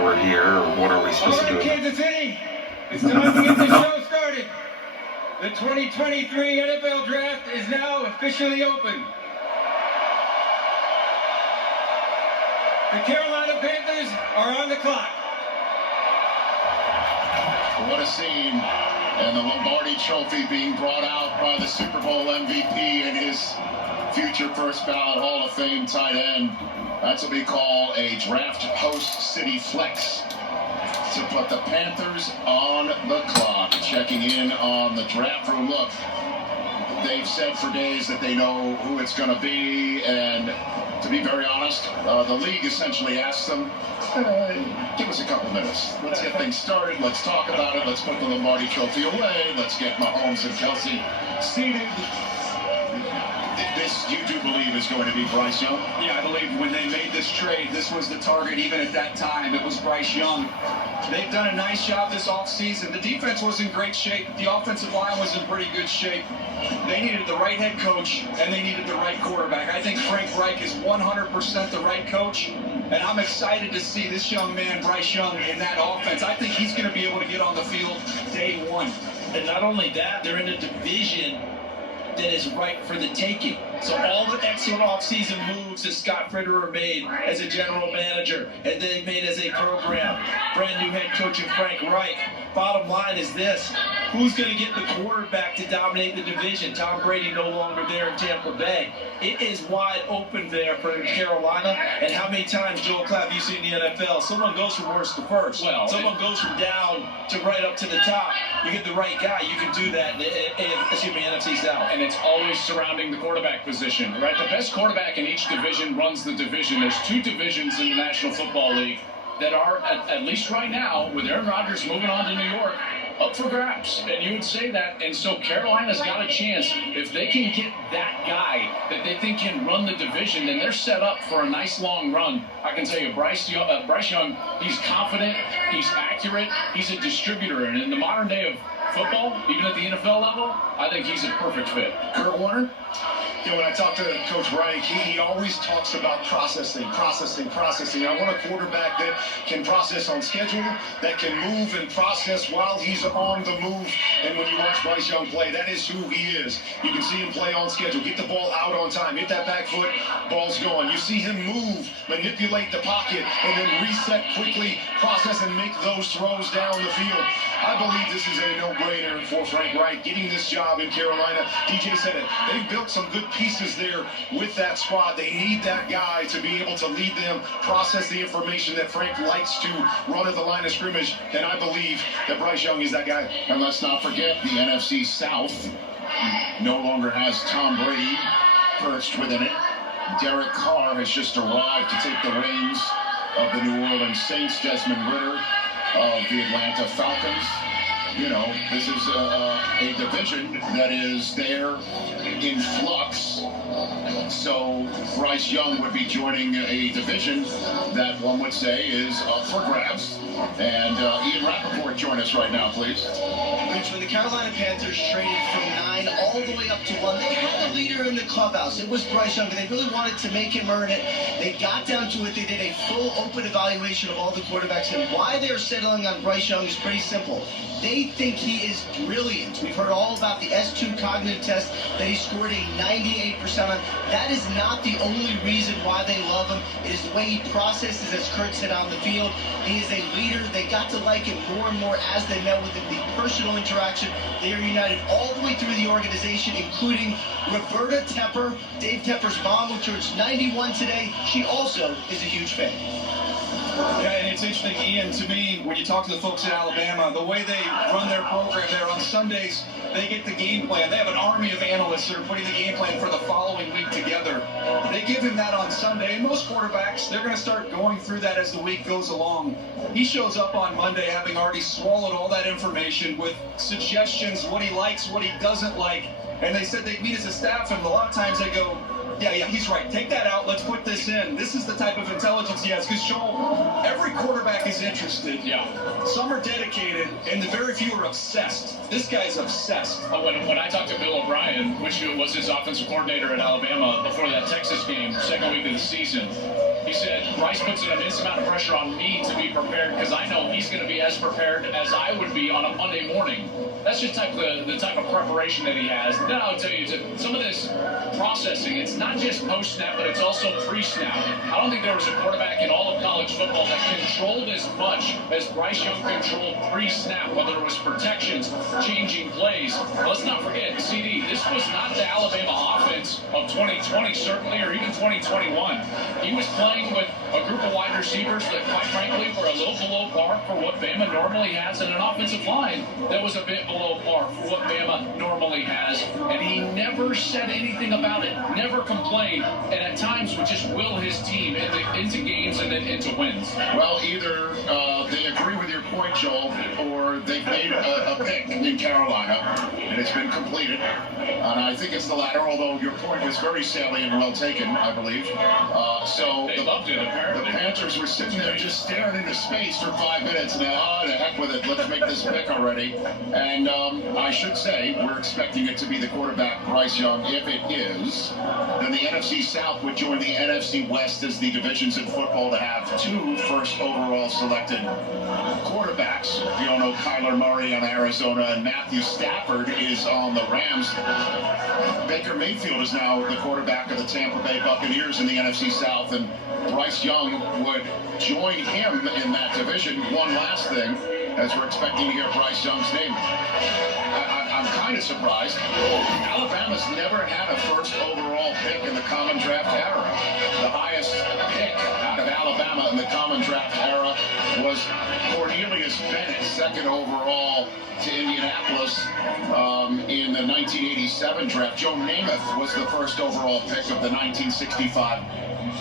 why we're here, or what are we supposed to do? Kansas City, it's time to get the show started. The 2023 NFL Draft is now officially open. The Carolina Panthers are on the clock. What a scene. And the Lombardi Trophy being brought out by the Super Bowl MVP and his future first ballot Hall of Fame tight end. That's what we call a draft host city flex. To put the Panthers on the clock. Checking in on the draft room. Look, they've said for days that they know who it's going to be, and to be very honest, the league essentially asked them, give us a couple minutes. Let's get things started. Let's talk about it. Let's put the Lombardi Trophy away. Let's get Mahomes and Kelsey seated. This, you do believe, is going to be Bryce Young? Yeah, I believe when they made this trade, this was the target even at that time. It was Bryce Young. They've done a nice job this offseason. The defense was in great shape. The offensive line was in pretty good shape. They needed the right head coach, and they needed the right quarterback. I think Frank Reich is 100% the right coach, and I'm excited to see this young man, Bryce Young, in that offense. I think he's going to be able to get on the field day one. And not only that, they're in a division that is ripe for the taking. So all the excellent offseason moves that Scott Fitterer made as a general manager and they made as a program, brand new head coach Frank Reich. Bottom line is this: who's going to get the quarterback to dominate the division? Tom Brady no longer there in Tampa Bay. It is wide open there for Carolina. And how many times, Joel Clapp, have you seen the NFL? Someone goes from worst to first. Well, someone goes from down to right up to the top. You get the right guy, you can do that in NFC South. And it's always surrounding the quarterback position, right? The best quarterback in each division runs the division. There's two divisions in the National Football League that are, at least right now, with Aaron Rodgers moving on to New York, up for grabs. And you would say that. And so Carolina's got a chance. If they can get that guy that they think can run the division, then they're set up for a nice long run. I can tell you, Bryce Young, he's confident, he's accurate, he's a distributor. And in the modern day of football, even at the NFL level, I think he's a perfect fit. Kurt Warner? You know, when I talk to Coach Reich, he always talks about processing. I want a quarterback that can process on schedule, that can move and process while he's on the move. And when you watch Bryce Young play, that is who he is. You can see him play on schedule, get the ball out on time, hit that back foot, ball's going. You see him move, manipulate the pocket, and then reset quickly, process and make those throws down the field. I believe this is a no-brainer for Frank Reich getting this job in Carolina. DJ said it. They've built some good pieces there with that squad. They need that guy to be able to lead them, process the information that Frank likes to run at the line of scrimmage, and I believe that Bryce Young is that guy. And let's not forget the NFC South no longer has Tom Brady perched within it. Derek Carr has just arrived to take the reins of the New Orleans Saints. Desmond Ritter of the Atlanta Falcons. You know, this is a division that is there in flux. So Bryce Young would be joining a division that one would say is up for grabs. And Ian Rappaport, join us right now, please. Which when the Carolina Panthers traded from 9 all the way up to 1, they had a leader in the clubhouse. It was Bryce Young, but they really wanted to make him earn it. They got down to it. They did a full open evaluation of all the quarterbacks, and why they're settling on Bryce Young is pretty simple. They think he is brilliant. We've heard all about the S2 cognitive test that he scored a 98% on. That is not the only reason why they love him. It is the way he processes, as Kurt said, on the field. He is a leader. They got to like him more and more as they met with him. The personal interaction, they are united all the way through the organization, including Roberta Tepper, Dave Tepper's mom, who turns 91 today. She also is a huge fan. Yeah, and it's interesting, Ian, to me, when you talk to the folks in Alabama, the way they run their program there on Sundays, they get the game plan. They have an army of analysts that are putting the game plan for the following week together. They give him that on Sunday, and most quarterbacks, they're going to start going through that as the week goes along. He shows up on Monday having already swallowed all that information with suggestions, what he likes, what he doesn't like, and they said they meet as a staff, and a lot of times they go, yeah, he's right. Take that out. Let's put this in. This is the type of intelligence he has. Because, Joel, every quarterback is interested. Yeah. Some are dedicated, and the very few are obsessed. This guy's obsessed. When I talked to Bill O'Brien, which was his offensive coordinator at Alabama before that Texas game, second week of the season, He said, Bryce puts an immense amount of pressure on me to be prepared because I know he's going to be as prepared as I would be on a Monday morning. That's just the type of preparation that he has. Then I'll tell you, some of this processing, it's not just post-snap, but it's also pre-snap. I don't think there was a quarterback in all of college football that controlled as much as Bryce Young controlled pre-snap, whether it was protections, changing plays. Let's not forget, CD, this was not the Alabama offense of 2020, certainly, or even 2021. He was playing with a group of wide receivers that, quite frankly, were a little below par for what Bama normally has, and an offensive line that was a bit below par for what Bama normally has. And he never said anything about it, never complained, and at times would just will his team into games and then into wins. Well, either they agree with your point, Joel, or they've made a pick in Carolina, and it's been completed. And I think it's the latter, although your point was very salient and well taken, I believe. They loved it, apparently. The Panthers were sitting there just staring into space for 5 minutes, and the heck with it, let's make this pick already. And I should say, we're expecting it to be the quarterback, Bryce Young. If it is, then the NFC South would join the NFC West as the divisions in football to have 2 first overall selected quarterbacks. If you don't know, Kyler Murray on Arizona and Matthew Stafford is on the Rams. Baker Mayfield is now the quarterback of the Tampa Bay Buccaneers in the NFC South, and Bryce Young would join him in that division. One last thing, as we're expecting to hear Bryce Young's name. I'm kind of surprised. Alabama's never had a first overall pick in the common draft era. The highest pick out of Alabama in the common draft era was Cornelius Bennett, second overall to Indianapolis in the 1987 draft. Joe Namath was the first overall pick of the 1965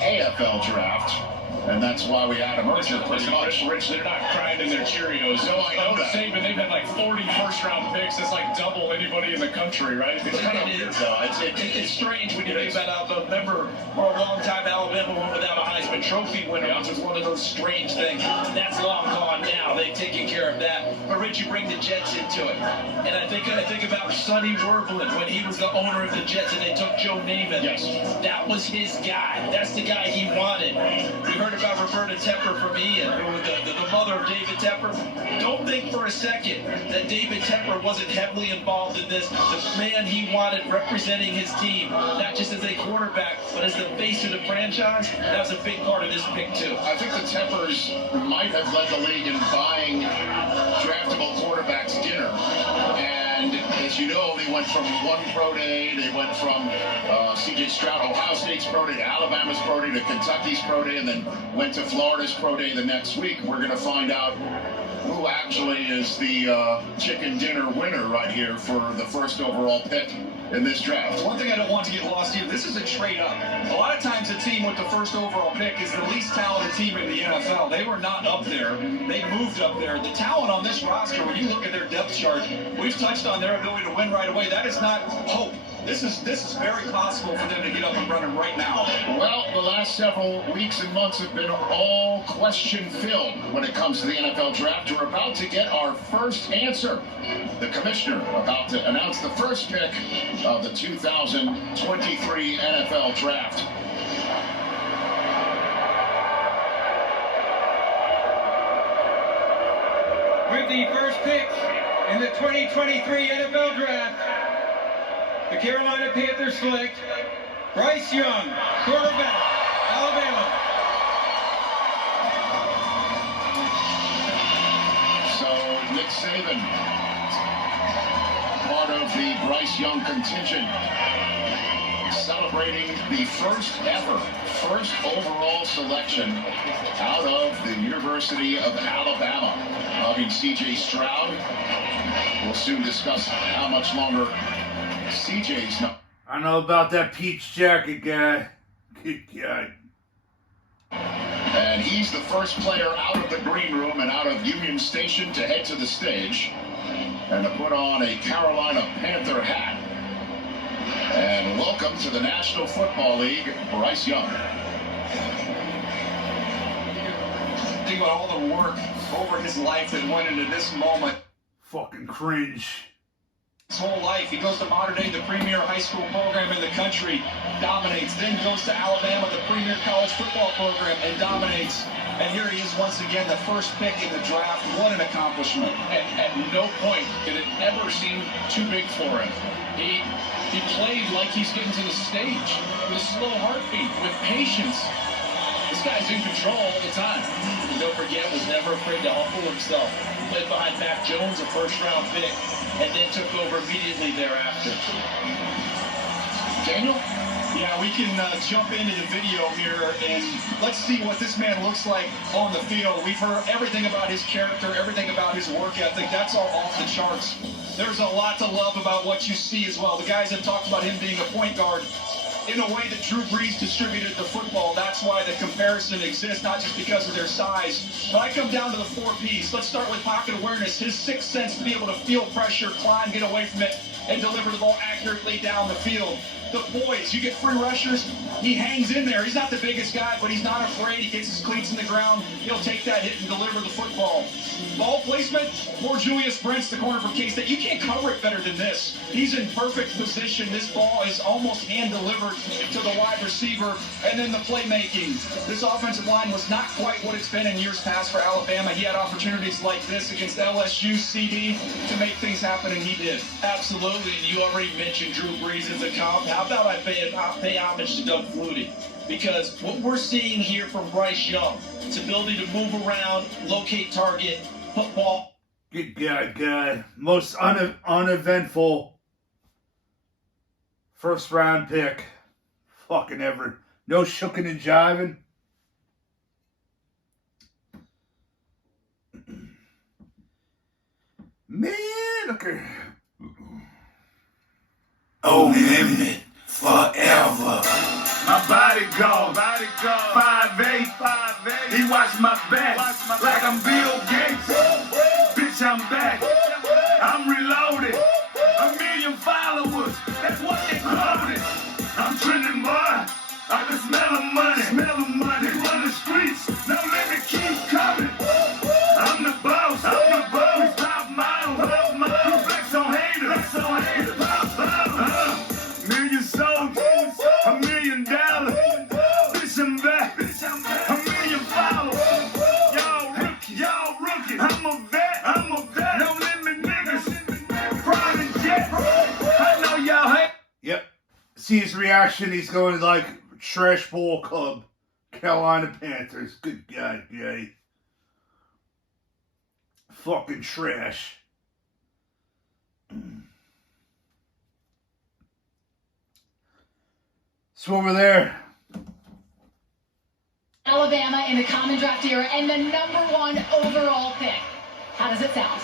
AFL draft. And that's why we had a merger pretty much. Rich, they're not crying in their Cheerios. No, I know that. Saban, they've had like 40 first-round picks. That's like double anybody in the country, right? It's kind of weird, though. It's strange when you think about Alabama. Remember, for a long time, Alabama went without a Heisman Trophy winner, which was one of those strange things. That's long gone now. They've taken care of that. But Rich, you bring the Jets into it. And I think about Sonny Werblin when he was the owner of the Jets and they took Joe Namath. Yes. That was his guy. That's the guy he wanted. We heard about Roberta Tepper from Ian, who was the mother of David Tepper. Don't think for a second that David Tepper wasn't heavily involved in this. The man he wanted representing his team, not just as a quarterback, but as the face of the franchise, that was a big part of this pick, too. I think the Teppers might have led the league in buying draftable quarterbacks dinner. And as you know, they went from one pro day, they went from C.J. Stroud, Ohio State's pro day, to Alabama's pro day, to Kentucky's pro day, and then went to Florida's pro day the next week. We're going to find out who actually is the chicken dinner winner right here for the first overall pick in this draft. One thing I don't want to get lost here, this is a trade up. A lot of times a team with the first overall pick is the least talented team in the NFL. They were not up there. They moved up there. The talent on this roster, when you look at their depth chart, we've touched on their ability to win right away. That is not hope. This is very possible for them to get up and running right now. Well, the last several weeks and months have been all question-filled when it comes to the NFL draft. We're about to get our first answer. The commissioner about to announce the first pick of the 2023 NFL draft. With the first pick in the 2023 NFL draft, the Carolina Panthers select Bryce Young, quarterback, Alabama. So Nick Saban, part of the Bryce Young contingent, celebrating the first overall selection out of the University of Alabama. Having C.J. Stroud. We'll soon discuss how much longer CJ's not. I know about that Peach Jacket guy. Good guy. And he's the first player out of the green room and out of Union Station to head to the stage and to put on a Carolina Panther hat. And welcome to the National Football League, Bryce Young. Think about all the work over his life that went into this moment. Fucking cringe. his whole life. He goes to modern day, the premier high school program in the country, dominates. Then goes to Alabama, the premier college football program, and dominates. And here he is once again, the first pick in the draft. What an accomplishment. At no point did it ever seem too big for him. He played like he's getting to the stage with a slow heartbeat, with patience. This guy's in control all the time. And don't forget, was never afraid to humble himself. Played behind Mac Jones, a first-round pick, and then took over immediately thereafter. Daniel? Yeah, we can jump into the video here, and let's see what this man looks like on the field. We've heard everything about his character, everything about his work ethic. That's all off the charts. There's a lot to love about what you see as well. The guys have talked about him being a point guard in a way that Drew Brees distributed the football. That's why the comparison exists, not just because of their size. But I come down to the 4 Ps. Let's start with pocket awareness. His sixth sense to be able to feel pressure, climb, get away from it, and deliver the ball accurately down the field. The poise, you get free rushers, he hangs in there. He's not the biggest guy, but he's not afraid. He gets his cleats in the ground. He'll take that hit and deliver the football. Ball placement, poor Julius Brents, the corner from K-State. You can't cover it better than this. He's in perfect position. This ball is almost hand-delivered to the wide receiver. And then the playmaking. This offensive line was not quite what it's been in years past for Alabama. He had opportunities like this against LSU, CD, to make things happen, and he did. Absolutely, and you already mentioned Drew Brees as a comp. How about I pay homage to Doug Flutie? Because what we're seeing here from Bryce Young, its ability to move around, locate target, put ball. Good guy. Most uneventful first round pick fucking ever. No shooking and jiving. Man, okay. Oh, limit forever. My bodyguard, 5'8", he watch my back like I'm Bill Gates. Bitch, I'm back. I'm reloaded. 1 million followers, that's what they call it. I'm trending, boy. I can smell the money. Run the streets, now let me keep coming. I'm the boss. Top mile. You flex on haters. Million soldiers, $1 million. Bitch, I'm back. 1 million followers. Y'all rookie. I'm a vet. No limit niggas. Private jet. I know y'all hate. Yep. See his reaction. He's going like trash ball club. Carolina Panthers. Good God, guy. Fucking trash. So over there. Alabama in the common draft era and the #1 overall pick. How does it sound?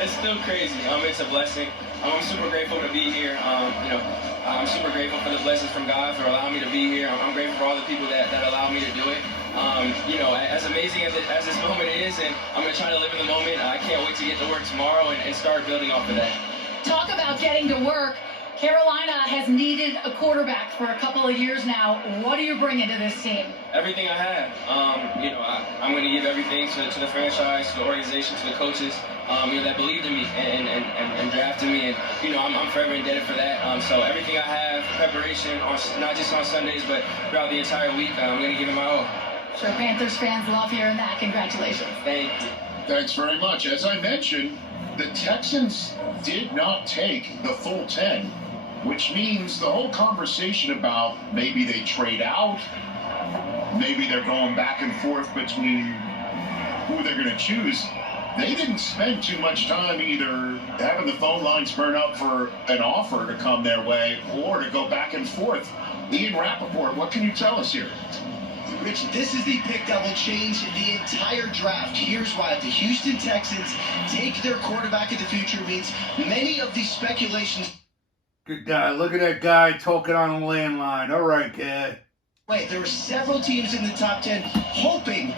It's still crazy. It's a blessing. I'm super grateful to be here. I'm super grateful for the blessings from God for allowing me to be here. I'm grateful for all the people that allow me to do it. As amazing as this moment is, and I'm going to try to live in the moment, I can't wait to get to work tomorrow and start building off of that. Talk about getting to work. Carolina has needed a quarterback for a couple of years now. What are you bringing to this team? Everything I have. I'm going to give everything to the franchise, to the organization, to the coaches, that believed in me and drafted me. And, I'm forever indebted for that. So everything I have, preparation, not just on Sundays, but throughout the entire week, I'm going to give it my all. Sure, Panthers fans love hearing that. Congratulations. Thank you. Thanks very much. As I mentioned, the Texans did not take the full 10, which means the whole conversation about maybe they trade out, maybe they're going back and forth between who they're going to choose. They didn't spend too much time either having the phone lines burn up for an offer to come their way or to go back and forth. Ian Rappaport, what can you tell us here? Rich, this is the pick that will change the entire draft. Here's why. If the Houston Texans take their quarterback in the future, means many of these speculations. Good guy. Look at that guy talking on a landline. All right, guy. Wait, there were several teams in the top 10 hoping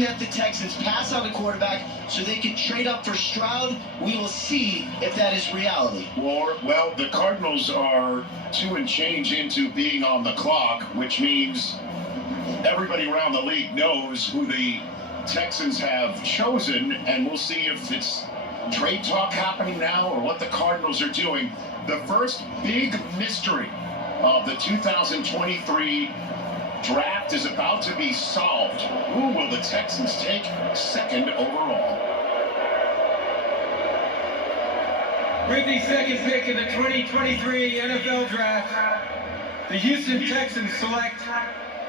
that the Texans pass on a quarterback so they can trade up for Stroud. We will see if that is reality. Well, the Cardinals are 2 and change into being on the clock, which means everybody around the league knows who the Texans have chosen, and we'll see if it's trade talk happening now or what the Cardinals are doing, the first big mystery of the 2023 draft is about to be solved. Who will the Texans take second overall? With the second pick in the 2023 NFL Draft, the Houston Texans select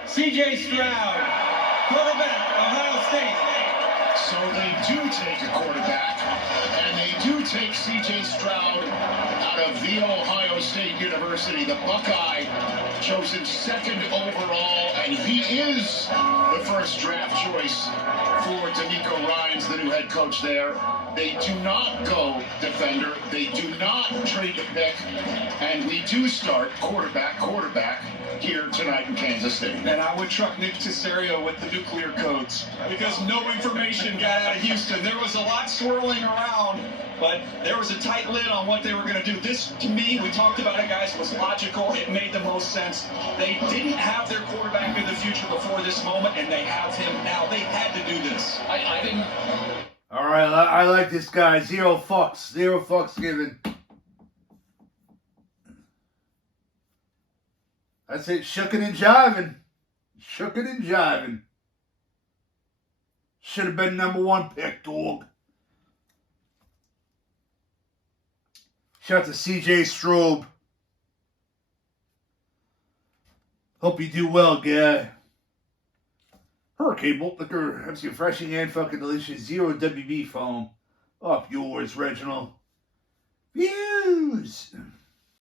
C.J. Stroud, quarterback, Ohio State. So they do take a quarterback, and they do take C.J. Stroud out of The Ohio State University. The Buckeye chosen second overall, and he is the first draft choice for DeMeco Ryans, the new head coach there. They do not go defender. They do not trade the pick. And we do start quarterback here tonight in Kansas City. And I would truck Nick Caserio with the nuclear codes because no information got out of Houston. There was a lot swirling around, but there was a tight lid on what they were going to do. This, to me, we talked about it, guys, was logical. It made the most sense. They didn't have their quarterback in the future before this moment, and they have him now. They had to do this. I didn't... All right, I like this guy. Zero fucks given. That's it. Shookin' and jiving. Should have been #1 pick, dog. Shout out to CJ Strobe. Hope you do well, guy. Hurricane Malt Liquor has refreshing and fucking delicious zero WB foam. Up yours, Reginald. Views.